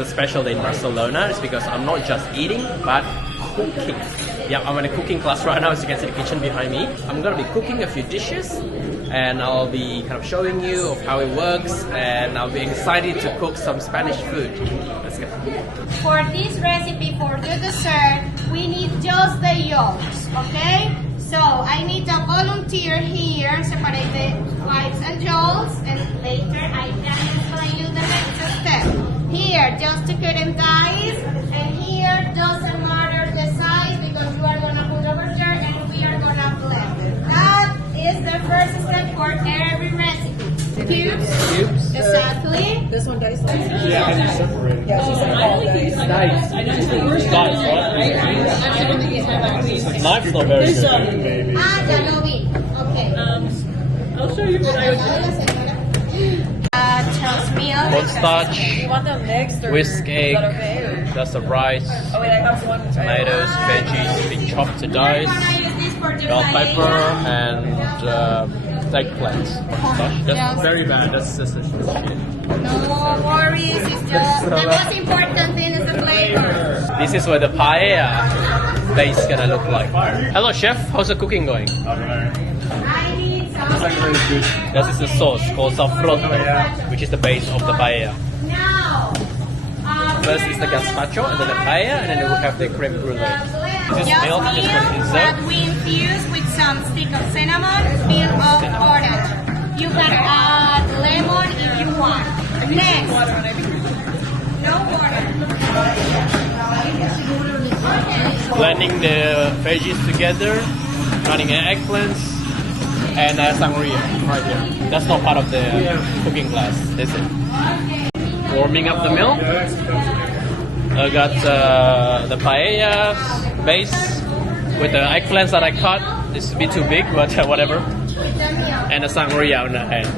a special day in Barcelona. It's because I'm not just eating, but cooking. Yeah, I'm in a cooking class right now, as you can see the kitchen behind me. I'm gonna be cooking a few dishes, and I'll be kind of showing you of how it works, and I'll be excited to cook some Spanish food. Let's go. For this recipe, for the dessert, we need just the yolks, okay? So I need a volunteer here, separate the whites and yolks, and later I can explain you the next step. Here, just to cut in dice, and here doesn't matter the size because you are gonna put over there and we are gonna blend it. That is the first step for every recipe. Cubes. Exactly. This one diced? Yeah, and you separate it. Yeah, she said all diced. Nice. Nice, right? Knife's not very good. Maybe. Ya lo vi. Okay. I'll show you what I would Toast meal. Cornstarch, You want them mixed or whisk egg, is that okay? Or? just the rice, Oh wait, I have one. tomatoes, veggies, been chopped to dice, bell pepper, and eggplants. That's very bad. That's No worries, it's just the most important thing is the flavor. This is what the paella base is gonna look like. Hello, chef. How's the cooking going? I need some. This is the sauce called sofroto, which is the base of the paella. Now, First is the gazpacho, and then the paella, and then we have the creme brulee. This is milk, this one is that we infuse with some stick of cinnamon, peel of orange. You can add lemon if you want. Next, no water. blending the veggies together, adding eggplants, and sangria right here. That's not part of the cooking class. That's it. Warming up the milk. I got the paella base with the eggplants that I cut. This is a bit too big, but whatever. And the sangria on the end.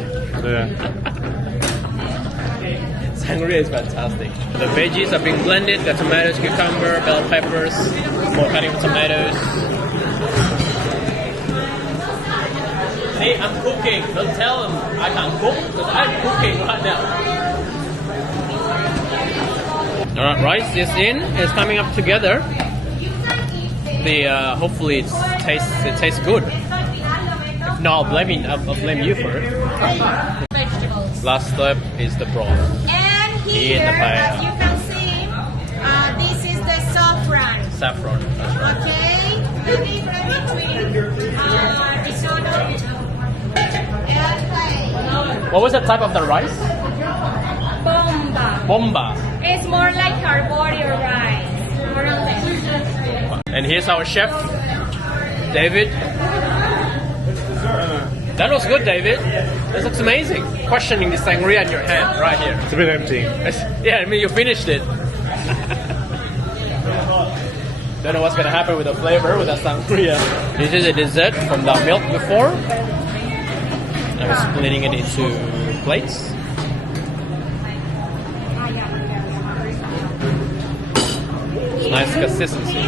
Sangria is fantastic. The veggies are being blended. The tomatoes, cucumber, bell peppers, more cutting of tomatoes. See, I'm cooking. Don't tell them I can't cook because I'm cooking right now. Alright, rice is in. It's coming up together. Hopefully it tastes good. If not, I'll blame you for it. Vegetables. Last step is the broth. And here, In the paella. as you can see, this is the saffron. Saffron. That's right. Okay, the difference between risotto and paella. What was the type of the rice? Bomba. Bomba. It's more like carbonated rice, more or less. And here's our chef, David. That was good, David. This looks amazing. Questioning the sangria in your hand right here. It's a bit empty. Yeah, I mean you finished it. Don't know what's gonna happen with the flavor with the sangria. This is a dessert from the milk before. I was splitting it into plates. Nice consistency. The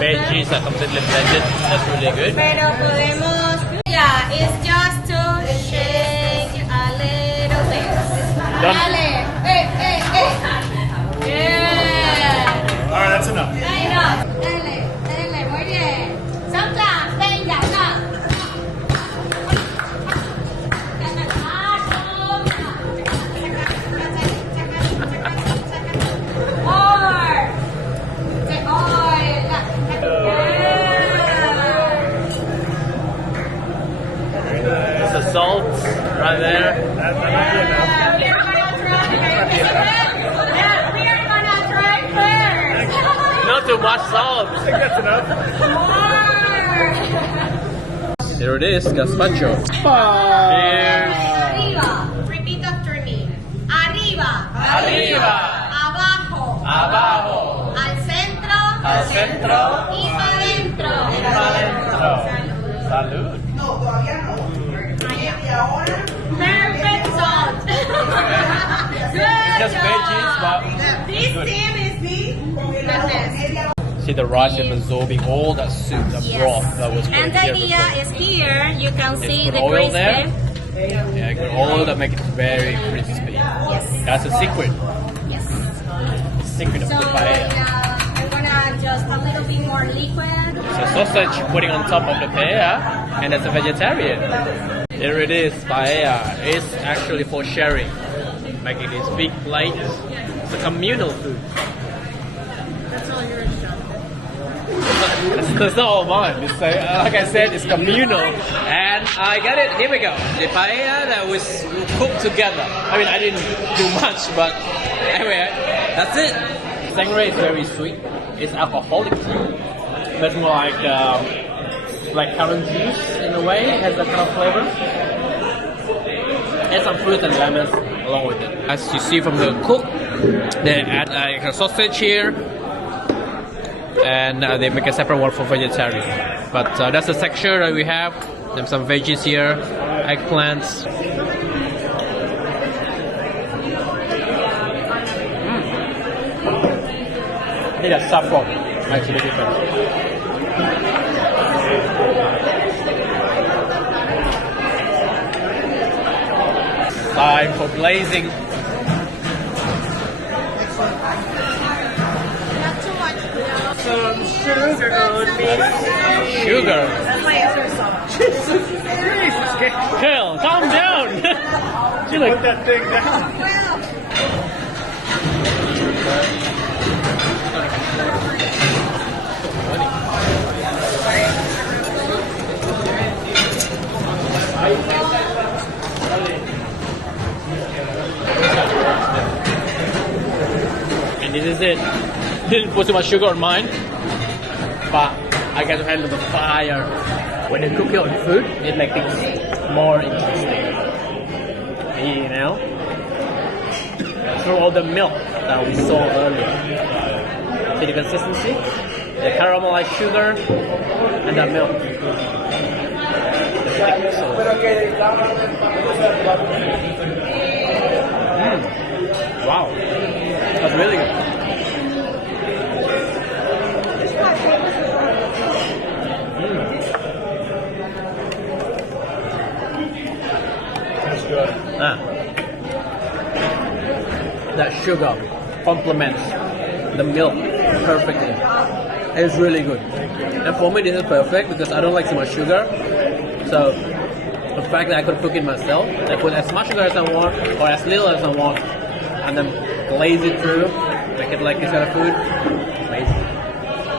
veggies are completely blended. That's really good. Pero podemos, yeah, it's just to shake a little bit. Done. Dale, yeah. Alright, that's enough. Enough. Dale, muy bien. Santa, venga, no. It's a salt right there. We're gonna try first. Not too much salt. I think that's enough. There it is, gazpacho. Cheers. Arriba. Repeat after me. Arriba. Arriba. Abajo. Abajo. Al centro. Al centro. Y para adentro. Y para adentro. Salud. Perfect salt. Good Just veggies, but This team is the best. see the rice is absorbing all that soup, the broth that was put And the here idea before. is here, you can see put the oil crispy. there. Yeah, good oil that make it very crispy. Yes. That's a secret. secret of So the paella. I'm gonna just a little bit more liquid. So sausage putting on top of the paella, and as a vegetarian, here it is, paella. It's actually for sharing, making these big plates. It's a communal food. That's all yours, John. It's not all mine. It's like I said, it's communal, and I got it. Here we go. The paella that was cooked together. I mean, I didn't do much, but anyway, that's it. Sangria is very sweet. It's alcoholic too. That's more like currant juice in a way. It has that kind of flavor. And some fruit and lemons along with it. As you see from the cook, they add a sausage here, and they make a separate one for vegetarian. But that's the texture that we have. There's some veggies here, eggplants. I think that's saffron, actually different. Time for blazing. Not too much. Some sugar on me. Sugar. That's my answer song. Hell, calm down. She like Put that thing down. and this is it. Didn't put too much sugar on mine, but I got to handle the fire. When you cook your food, it makes things more interesting. You know, through all the milk that we saw earlier. See the consistency? The caramelized sugar and the milk. The thick sauce. Wow, that's really good. That's good. That sugar complements the milk perfectly. It's really good. And for me, this is perfect because I don't like too much sugar. So the fact that I could cook it myself, I put as much sugar as I want or as little as I want, and then glaze it through, make it like this kind of food. Amazing.